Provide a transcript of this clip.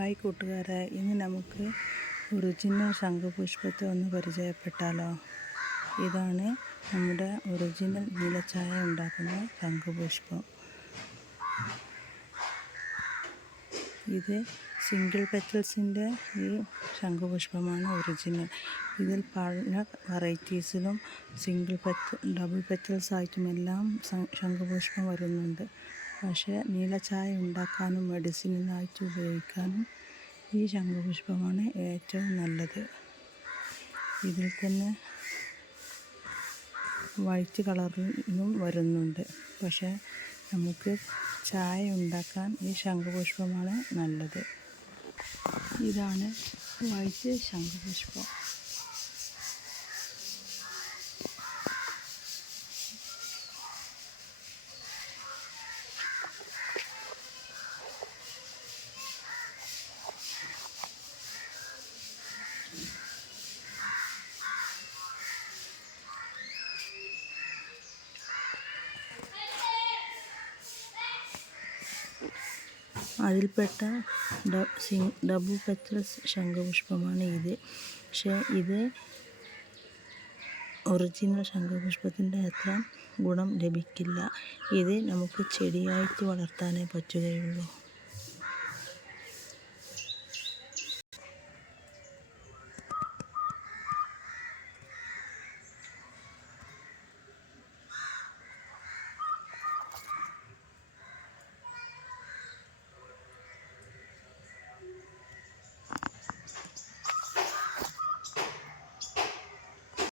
Hi കൂട്ടുകാരെ ഇന്ന് നമുക്ക് ഒറിജിനൽ ശംഖുപുഷ്പത്തെ ഒന്ന് പരിചയപ്പെട്ടാലോ? ഇതാണ് നമ്മുടെ ഒറിജിനൽ നീലച്ചായ ഉണ്ടാക്കുന്ന ശംഖുപുഷ്പം. ഇത് സിംഗിൾ പെറ്റൽസിന്റെ ഈ ശംഖുപുഷ്പമാണ് ഒറിജിനൽ. ഇതിൽ പല വെറൈറ്റീസിലും സിംഗിൾ പെറ്റൽ ഡബിൾ പെറ്റൽസ് ആയിട്ടുമെല്ലാം ശംഖുപുഷ്പം വരുന്നുണ്ട്. പക്ഷേ നീലച്ചായ ഉണ്ടാക്കാനും മെഡിസിനായിട്ട് ഉപയോഗിക്കാനും ഈ ശംഖുപുഷ്പമാണ് ഏറ്റവും നല്ലത്. ഇതിൽ തന്നെ വൈറ്റ് കളറിലും വരുന്നുണ്ട്. പക്ഷേ നമുക്ക് ചായ ഉണ്ടാക്കാൻ ഈ ശംഖുപുഷ്പമാണ് നല്ലത്. ഇതാണ് വൈറ്റ് ശംഖുപുഷ്പം. അതിൽപ്പെട്ട ഡബു പെത്രസ് ശംഖുപുഷ്പമാണ് ഇത്. പക്ഷേ ഇത് ഒറിജിനൽ ശംഖുപുഷ്പത്തിന്റെ അത്ര ഗുണം ലഭിക്കില്ല. ഇത് നമുക്ക് ചെടിയായിട്ട് വളർത്താനേ പറ്റുകയുള്ളൂ.